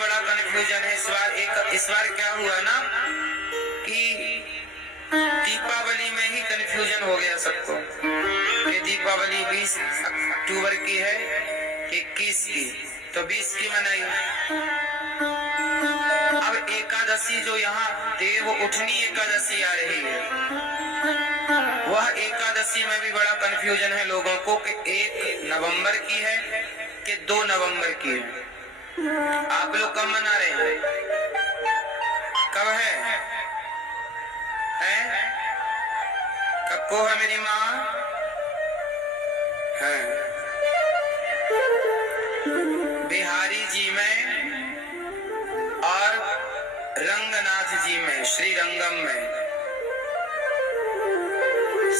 बड़ा कंफ्यूजन है इस बार क्या हुआ ना कि दीपावली में ही कंफ्यूजन हो गया सबको कि दीपावली 20 अक्टूबर की है 21 की, तो 20 की मनाई। अब एकादशी जो यहाँ देव उठनी एकादशी आ रही है, वह एकादशी में भी बड़ा कंफ्यूजन है लोगों को कि 1 नवंबर की है कि 2 नवंबर की है। आप लोग कब मना रहे हैं? कब है? कब को है मेरी माँ? है बिहारी जी में और रंगनाथ जी में, श्री रंगम में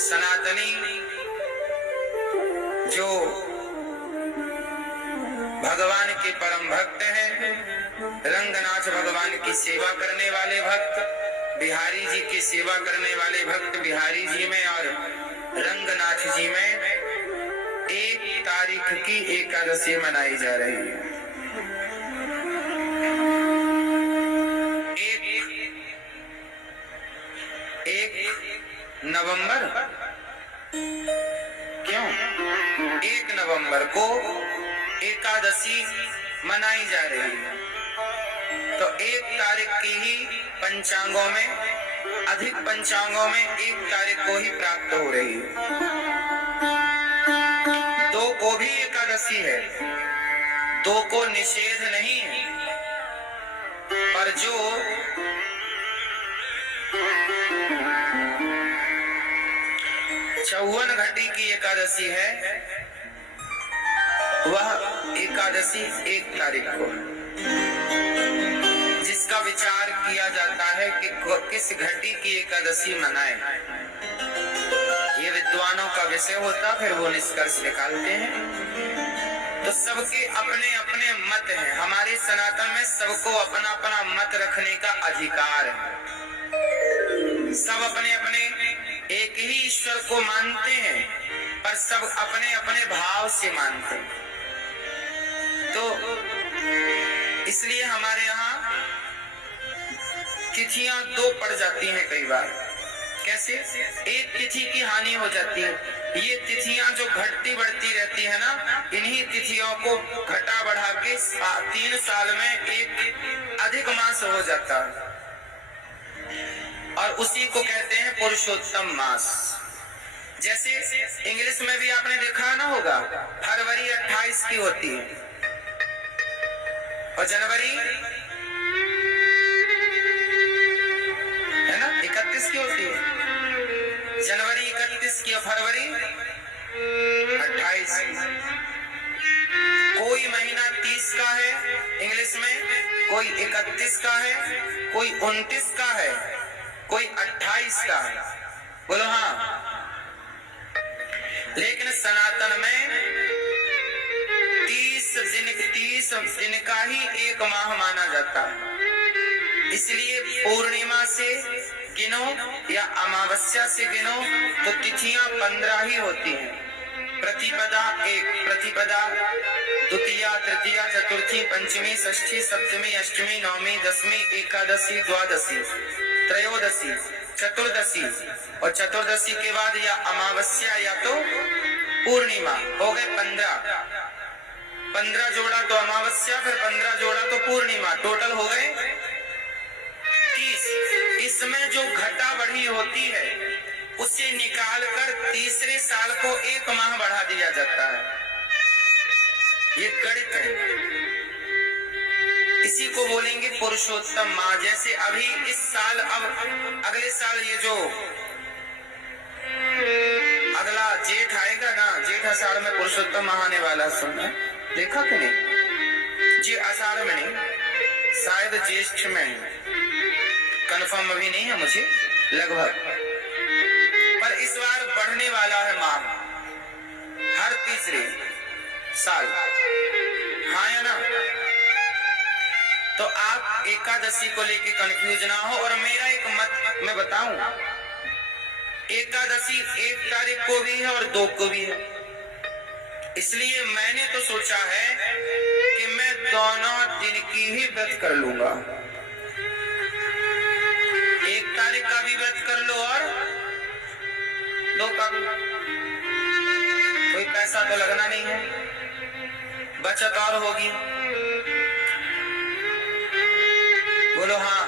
सनातनी जो भगवान के परम भक्त हैं, रंगनाथ भगवान की सेवा करने वाले भक्त, बिहारी जी की सेवा करने वाले भक्त बिहारी जी में और रंगनाथ जी में 1 तारीख की एकादशी मनाई जा रही है। 1 नवंबर क्यों? 1 नवंबर को एकादशी मनाई जा रही है, तो 1 तारीख की ही पंचांगों में, अधिक पंचांगों में 1 तारीख को ही प्राप्त हो रही है। 2 को भी एकादशी है, 2 को निषेध नहीं है, पर जो 54 घटी की एकादशी है वह एकादशी 1 तारीख को है, जिसका विचार किया जाता है कि किस घटी की एकादशी मनाए। ये विद्वानों का विषय होता, फिर वो निष्कर्ष निकालते हैं। तो सबके अपने अपने मत हैं। हमारे सनातन में सबको अपना अपना मत रखने का अधिकार है। सब अपने अपने एक ही ईश्वर को मानते हैं, पर सब अपने अपने भाव से मानते हैं। तो इसलिए हमारे यहाँ तिथियां 2 पड़ जाती हैं कई बार। कैसे? एक तिथि की हानि हो जाती है। ये तिथियां जो घटती बढ़ती रहती है ना, इन्हीं तिथियों को घटा बढ़ा के 3 साल में एक अधिक मास हो जाता है, और उसी को कहते हैं पुरुषोत्तम मास। जैसे इंग्लिश में भी आपने देखा ना होगा, फरवरी 28 की होती है और जनवरी है ना 31 की होती है। जनवरी 31 की और फरवरी 28 की। कोई महीना 30 का है इंग्लिश में, कोई 31 का है, कोई 29 का है, कोई 28 का है। बोलो हाँ। लेकिन सनातन में 30 दिन का ही 1 माह माना जाता है। इसलिए पूर्णिमा से गिनो या अमावस्या से गिनो तो तिथियां 15 ही होती हैं। प्रतिपदा 1, प्रतिपदा, द्वितीया, तृतीया, चतुर्थी, पंचमी, षष्ठी, सप्तमी, अष्टमी, नवमी, दसवीं, एकादशी, द्वादशी, त्रयोदशी, चतुर्दशी, और चतुर्दशी के बाद या अमावस्या या तो पूर्णिमा। हो गए 15 जोड़ा तो अमावस्या, फिर 15 जोड़ा तो पूर्णिमा, टोटल हो गए 30। इसमें जो घटा बढ़ी होती है उसे निकालकर तीसरे साल को 1 माह बढ़ा दिया जाता है। ये गणित है। इसी को बोलेंगे पुरुषोत्तम माह। जैसे अभी इस साल, अब अगले साल ये जो अगला जेठ आएगा ना, जेठ आषाढ़ में पुरुषोत्तम माह आने वाला, सुनना देखा कि नहीं? जी आषाढ़ में नहीं, शायद ज्येष्ठ में, कंफर्म अभी नहीं है मुझे, लगभग। पर इस बार बढ़ने वाला है माह हर तीसरे साल, हाँ या ना? तो आप एकादशी को लेके कंफ्यूज ना हो। और मेरा एक मत मैं बताऊं, एकादशी 1 तारीख को भी है और 2 को भी है। इसलिए मैंने तो सोचा है कि मैं दोनों दिन की ही व्रत कर लूंगा। 1 तारीख का भी व्रत कर लो और 2 का भी। कोई पैसा तो लगना नहीं है, बचत और होगी। बोलो हाँ,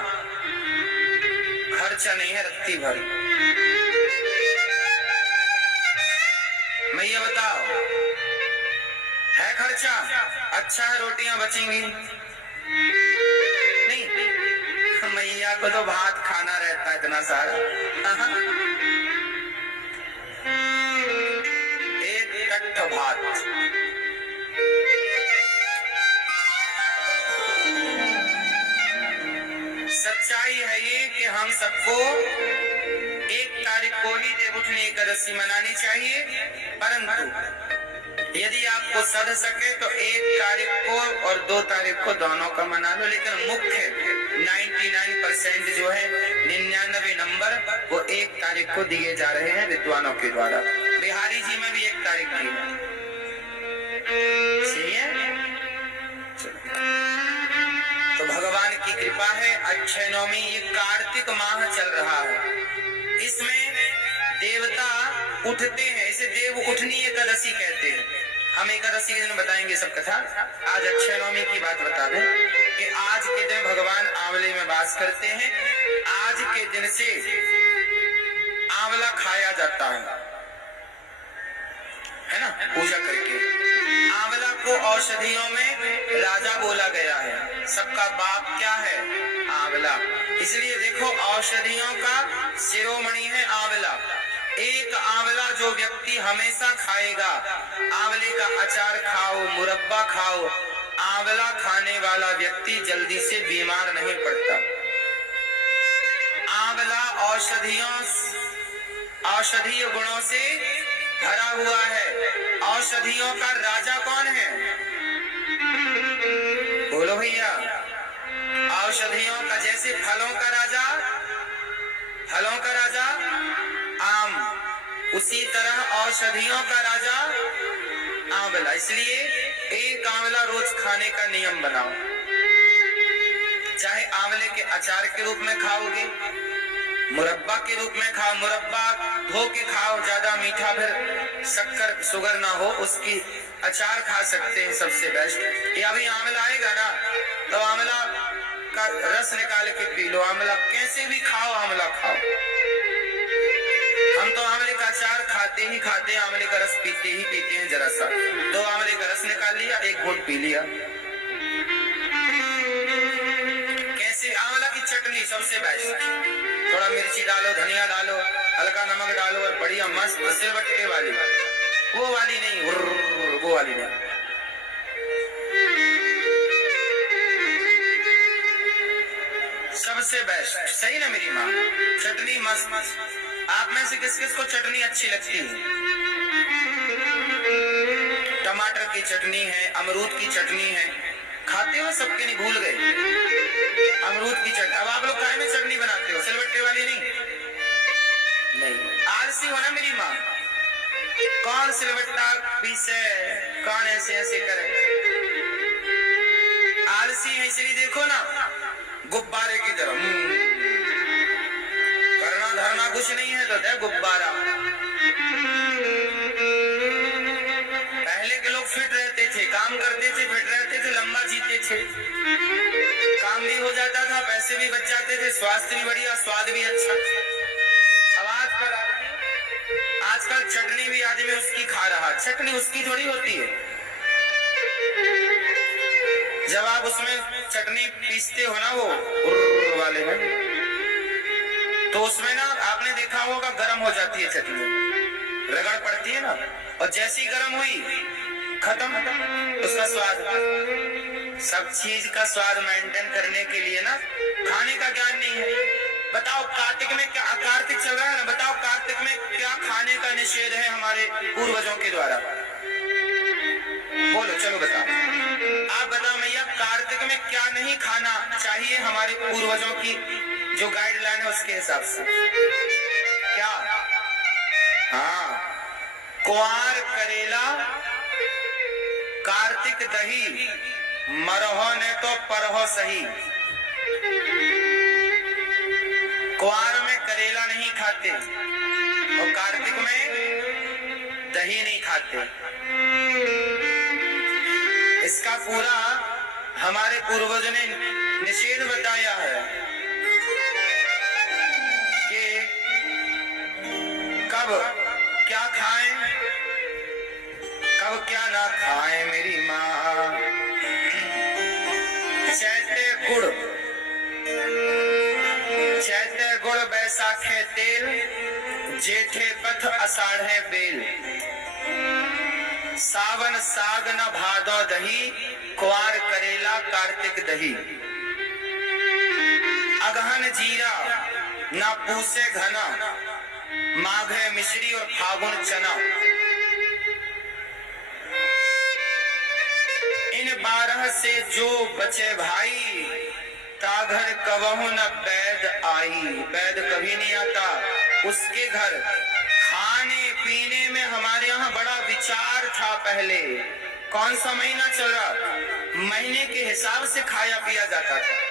खर्चा नहीं है रत्ती भर। मैया बताओ, है खर्चा? अच्छा है, रोटियां बचेंगी नहीं? मैया को तो भात खाना रहता है इतना सारा। एक कट्ट भात। सच्चाई है ये कि हम सबको 1 तारीख को ही देवउठनी एकादशी मनानी चाहिए, परंतु यदि आपको सध सके तो 1 तारीख को और 2 तारीख को दोनों का मना लो। लेकिन मुख्य 99% जो है 99 नंबर वो 1 तारीख को दिए जा रहे हैं विद्वानों के द्वारा। बिहारी जी में भी 1 तारीख की है। सही है? तो भगवान की कृपा है। अक्षय नवमी, ये कार्तिक माह चल रहा है, इसमें देवता उठते हैं, इसे देव उठनी एकादशी कहते हैं। हम एकादशी के दिन बताएंगे सब कथा। आज अक्षय नवमी की बात बता दें कि आज के दिन भगवान आंवले में वास करते हैं। आज के दिन से आंवला खाया जाता है ना, पूजा करके। आंवला को औषधियों में राजा बोला गया है। सबका बाप क्या है? आंवला। इसलिए देखो, औषधियों का शिरोमणि है आंवला। एक आंवला जो व्यक्ति हमेशा खाएगा, आंवले का अचार खाओ, मुरब्बा खाओ, आंवला खाने वाला व्यक्ति जल्दी से बीमार नहीं पड़ता। आंवला औषधीय गुणों से भरा हुआ है। औषधियों का राजा कौन है? बोलो भैया। औषधियों का, जैसे फलों का राजा आम, उसी तरह औषधियों का राजा आंवला। इसलिए 1 आंवला रोज खाने का नियम बनाओ। चाहे आंवले के अचार के रूप में खाओगे, मुरब्बा के रूप में खाओ, मुरब्बा धो के खाओ, ज्यादा मीठा फिर शक्कर शुगर ना हो, उसकी अचार खा सकते हैं, सबसे बेस्ट। या अभी आंवला आएगा ना, तो आंवला का रस निकाल के पी लो। आंवला कैसे भी खाओ, आंवला खाओ। हम तो आंवले का अचार खाते ही खाते, आंवले का रस पीते ही पीते हैं। जरा सा 2 आंवले का रस निकाल लिया, 1 घूंट पी लिया। कैसे? आंवला की चटनी सबसे बेस्ट। थोड़ा मिर्ची डालो, धनिया डालो, हल्का नमक डालो और बढ़िया मस्त सिलबट्टे वाली, वो वाली नहीं, वो वाली नहीं। सबसे बेस्ट। सही ना मेरी माँ? चटनी मस्त। आप में से किस किस को चटनी अच्छी लगती है? टमाटर की चटनी है, अमरूद की चटनी है, खाते हो सबके? नहीं, भूल गए अमरूद की चटनी। अब आप लोग काय में चटनी बनाते हो? सिलबट्टे वाली नहीं। आलसी हो ना मेरी माँ। कौन सिलबट्टा पीसे, कौन ऐसे करे? आलसी है। इसलिए देखो ना, गुब्बारे की तरह करना धरना कुछ नहीं है तो दे गुब्बारा। पहले के लोग फिट रहते थे, काम करते थे, फिट रहते थे, लंबा जीते थे, काम भी हो जाता था, पैसे भी बच जाते थे, स्वास्थ्य भी बढ़िया, स्वाद भी अच्छा। अब आजकल चटनी भी आदमी उसकी खा रहा। चटनी उसकी थोड़ी होती है। जब आप उसमें चटनी पीसते हो ना, वो वाले में, तो उसमें ना आपने देखा होगा गर्म हो जाती है चटनी, रगड़ पड़ती है ना, और जैसी गर्म हुई खत्म उसका स्वाद। सब चीज का स्वाद मेंटेन करने के लिए ना खाने का ज्ञान नहीं है। बताओ कार्तिक में क्या, कार्तिक चल रहा है ना, बताओ कार्तिक में क्या खाने का निषेध है हमारे पूर्वजों के द्वारा? बोलो, चलो बताओ। आप बताओ मैया, कार्तिक में क्या नहीं खाना चाहिए हमारे पूर्वजों की जो गाइडलाइन है उसके हिसाब से? क्या? हाँ, कुआर करेला, कार्तिक दही, मरहो ने तो परहो कहो सही, कुआर में करेला नहीं खाते और कार्तिक में दही नहीं खाते। इसका पूरा हमारे पूर्वजों ने निषेध बताया है कि कब क्या खाएं, कब क्या ना खाएं। मेरी माँ चैते गुड़ बैसाखे तेल, जेठे पथ अषाढ़े बेल। सावन साग न भादो दही, कुआर करेला कार्तिक दही। अगहन जीरा न पूसे घना, माघे मिश्री और फागुन चना। इन 12 से जो बचे भाई, ताघर कबहु न बैद आई। बैद कभी नहीं आता उसके घर। खाने पीने में हमारे यहाँ बड़ा विचार था पहले। कौन सा महीना चल रहा, महीने के हिसाब से खाया पिया जाता था।